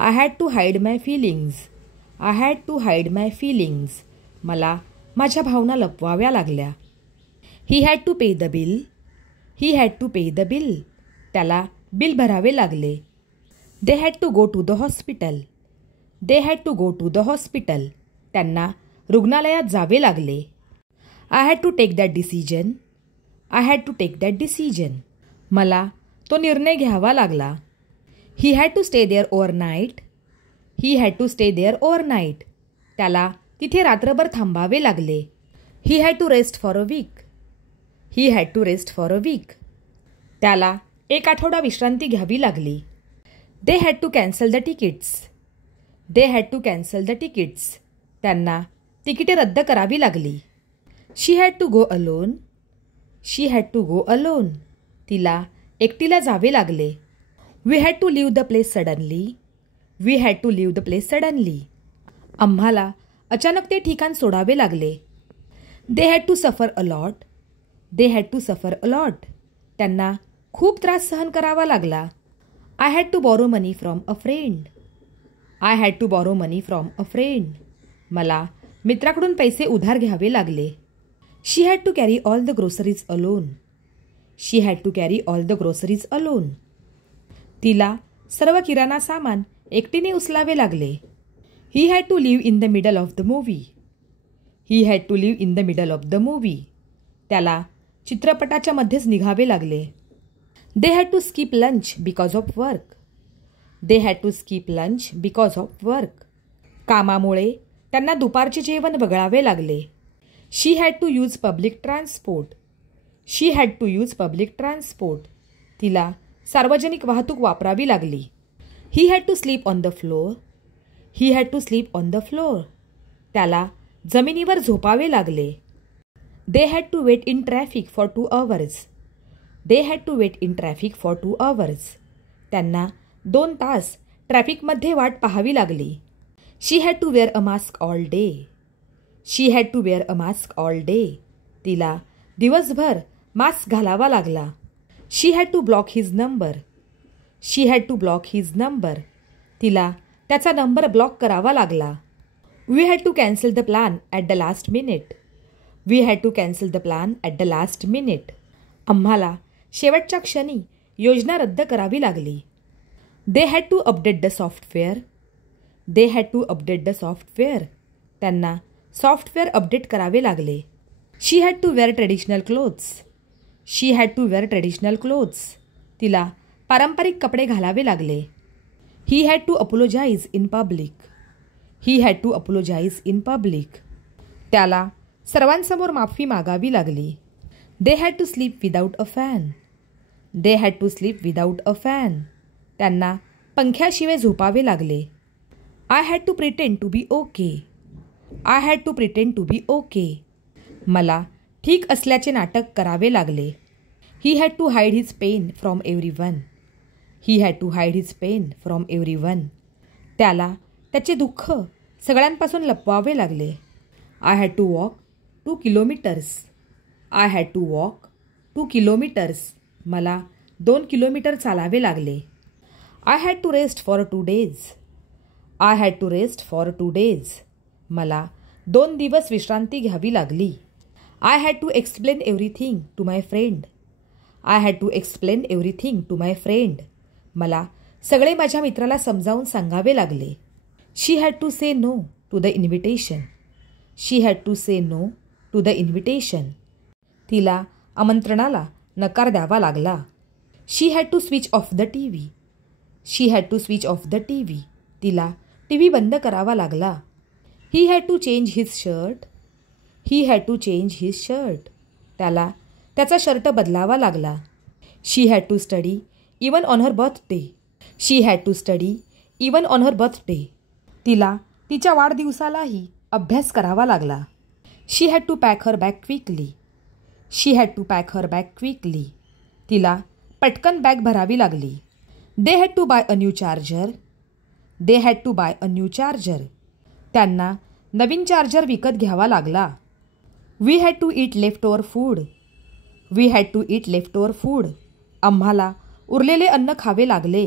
I had to hide my feelings. I had to hide my feelings. मला माझ्या भावना लपवाव्या लागल्या. He had to pay the bill. He had to pay the bill. त्याला bill भरावे लागले. They had to go to the hospital. They had to go to the hospital. त्यांना रुग्णालयात जावे लागले. I had to take that decision. I had to take that decision. मला तो निर्णय घ्यावा लागला. He had to stay there overnight. He had to stay there overnight. त्याला तिथे रात्रभर थांबावे लागले. He had to rest for a week. He had to rest for a week. त्याला एक आठवडा विश्रांती घ्यावी लागली. They had to cancel the tickets. They had to cancel the tickets. त्यांना तिकिटे रद्द करावी लागली. She had to go alone. She had to go alone. तिला एकटीला जावे लागले. We had to leave the place suddenly. We had to leave the place suddenly. आम्हाला अचानक ते ठिकाण सोडावे लागले. They had to suffer a lot. They had to suffer a lot. त्यांना खूप त्रास सहन करावा लागला. I had to borrow money from a friend. I had to borrow money from a friend. मला मित्राकडून पैसे उधार घ्यावे लागले. She had to carry all the groceries alone. She had to carry all the groceries alone. तिला सर्व किराणा सामान एकटीने उचलावे लागले. He had to leave in the middle of the movie. He had to leave in the middle of the movie. त्याला चित्रपटाच्या मध्येच निघावे लागले. They had to skip lunch because of work. They had to skip lunch because of work. कामामुळे त्यांना दुपारचे जेवण वगळावे लागले. She had to use public transport. She had to use public transport. तिला सार्वजनिक वाहतूक वापरावी लागली. He had to sleep on the floor. He had to sleep on the floor. त्याला जमिनीवर झोपावे लागले. They had to wait in traffic for 2 hours. They had to wait in traffic for 2 hours. त्यांना 2 तास ट्रॅफिकमध्ये वाट पाहावी लागली. She had to wear a mask all day. She had to wear a mask all day. तिला दिवसभर mask घालावा लागला. She had to block his number. She had to block his number. तिला त्याचा नंबर ब्लॉक करावा लागला. We had to cancel the plan at the last minute. We had to cancel the plan at the last minute. आम्हाला शेवटच्या क्षणी योजना रद्द करावी लागली. They had to update the software. They had to update the software. त्यांना software update करावे लागले. She had to wear traditional clothes. She had to wear traditional clothes. तिला पारंपरिक कपडे घालावे लागले. He had to apologise in public. He had to apologise in public. त्याला सर्वांसमोर माफी मागावी लागली. They had to sleep without a fan. They had to sleep without a fan. त्यांना पंख्याशिवाय झोपावे लागले. I had to pretend to be okay. I had to pretend to be okay. मला ठीक असल्याचे नाटक करावे लागले. He had to hide his pain from everyone. He had to hide his pain from everyone. त्याला त्याचे दुःख सगळ्यांपासून लपवावे लागले. I had to walk 2 kilometers. I had to walk 2 kilometers. मला 2 किलोमीटर चालावे लागले. I had to rest for 2 days. I had to rest for 2 days. मला 2 दिवस विश्रांती घ्यावी लागली. I had to explain everything to my friend. I had to explain everything to my friend. मला सगळे माझ्या मित्राला समजावून सांगावे लागले. She had to say no to the invitation. She had to say no to the invitation. तिला आमंत्रणाला नकार द्यावा लागला. She had to switch off the T V. She had to switch off the T V. तिला T V बंद करावा लागला. He had to change his shirt. He had to change his shirt. त्याला त्याचा शर्ट बदलावा लागला. She had to study even on her birthday. She had to study even on her birthday. तिला तिच्या वाढदिवसालाही अभ्यास करावा लागला. She had to pack her bag quickly. She had to pack her bag quickly. तिला पटकन बॅग भरावी लागली. They had to buy a new charger. They had to buy a new charger. त्यांना नवीन चार्जर विकत घ्यावा लागला. We had to eat leftover food. We had to eat leftover food. आम्हाला उरलेले अन्न खावे लागले.